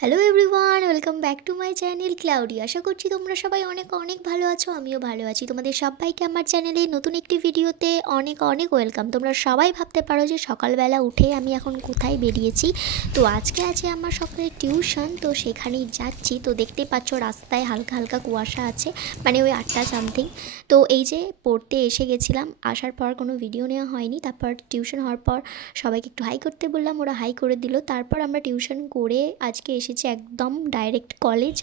Hello everyone. Everyone welcome back to my channel cloudy আশা করছি তোমরা সবাই অনেক অনেক ভালো আছো, আমিও ভালো আছি। তোমাদের সবাইকে আমার চ্যানেলে নতুন একটি ভিডিওতে অনেক অনেক ওয়েলকাম তোমরা সবাই ভাবতে পারো যে সকালবেলা উঠে আমি এখন কোথায় বেরিয়েছি। তো আজকে আছে আমার সকালে টিউশন তো সেখানেই যাচ্ছি। তো দেখতেই পাচ্ছ রাস্তায় হালকা হালকা কুয়াশা আছে মানে ওই আটটা সামথিং তো এই যে পড়তে এসে গেছিলাম, আসার পর কোনো ভিডিও নেওয়া হয়নি। তারপর টিউশন হওয়ার পর সবাইকে একটু হাই করতে বললাম, ওরা হাই করে দিল। তারপর আমরা টিউশন করে আজকে এসেছি একদম ডাইরেক্ট কলেজ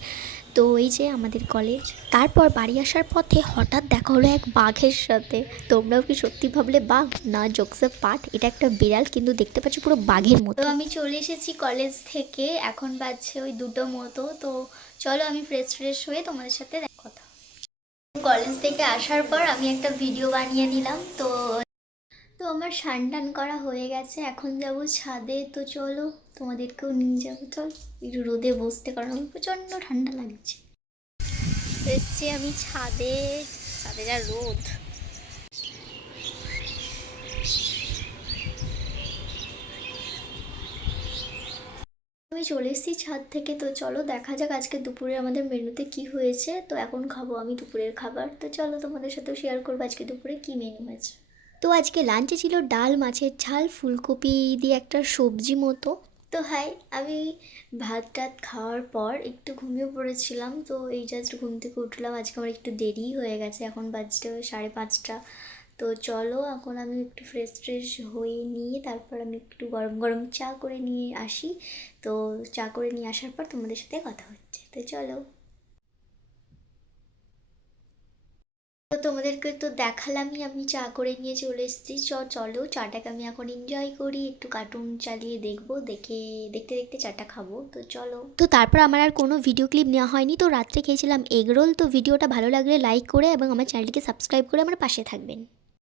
তো এই যে আমাদের কলেজ তারপর বাড়ি আসার পথে হঠাৎ দেখা হলো এক বাঘের সাথে। তোমরাও কি সত্যি ভাবলে বাঘ? না জোকসে পাট এটা একটা বিড়াল, কিন্তু দেখতে পাচ্ছ পুরো বাঘের মতো। আমি চলে এসেছি কলেজ থেকে, এখন বাজছে ওই দুটো মতো, তো চলো আমি ফ্রেশ ফ্রেশ হয়ে তোমাদের সাথে কথা। কলেজ থেকে আসার পর আমি একটা ভিডিও বানিয়ে নিলাম, তো তো আমার টান করা হয়ে গেছে, এখন যাব ছাদে। তো চলো, তোমাদেরকেও নিয়ে যাব। চল, একটু রোদে বসতে কারণ আমার প্রচণ্ড ঠান্ডা লাগছে। এসছি আমি ছাদে ছাদে যা রোদ। আমি চলে এসেছি ছাদ থেকে, তো চলো দেখা যাক আজকে দুপুরে আমাদের মেনুতে কি হয়েছে। তো এখন খাব আমি দুপুরের খাবার। তো চলো তোমাদের সাথেও শেয়ার করব আজকে দুপুরে কি মেনু হয়েছে। তো আজকে লাঞ্চে ছিল ডাল, মাছের ঝাল, ফুলকপি দিয়ে একটা সবজি মতো। তো হাই, আমি ভাত টাত খাওয়ার পর একটু ঘুমিয়ে পড়েছিলাম, তো এই জাস্ট ঘুম থেকে উঠলাম। আজকে আমার একটু দেরি হয়ে গেছে, এখন বাজতে সাড়ে পাঁচটা। তো চলো, এখন আমি একটু ফ্রেশ ট্রেশ হয়ে নিয়ে তারপর আমি একটু গরম গরম চা করে নিয়ে আসি। তো চা করে নিয়ে আসার পর তোমাদের সাথে কথা হচ্ছে। তো চলো। তো তোমাদেরকে তো দেখালামই, আমি চা করে নিয়ে চলে এসেছি। চ, চলো চাটাকে আমি এখন এনজয় করি, একটু কার্টুন চালিয়ে দেখব, দেখে, দেখতে দেখতে চাটা খাব। তো চলো। তো তারপর আমার আর কোনো ভিডিও ক্লিপ নেওয়া হয়নি, তো রাত্রে খেয়েছিলাম এগরোল তো ভিডিওটা ভালো লাগলে লাইক করে এবং আমার চ্যানেলটিকে সাবস্ক্রাইব করে আমার পাশে থাকবেন।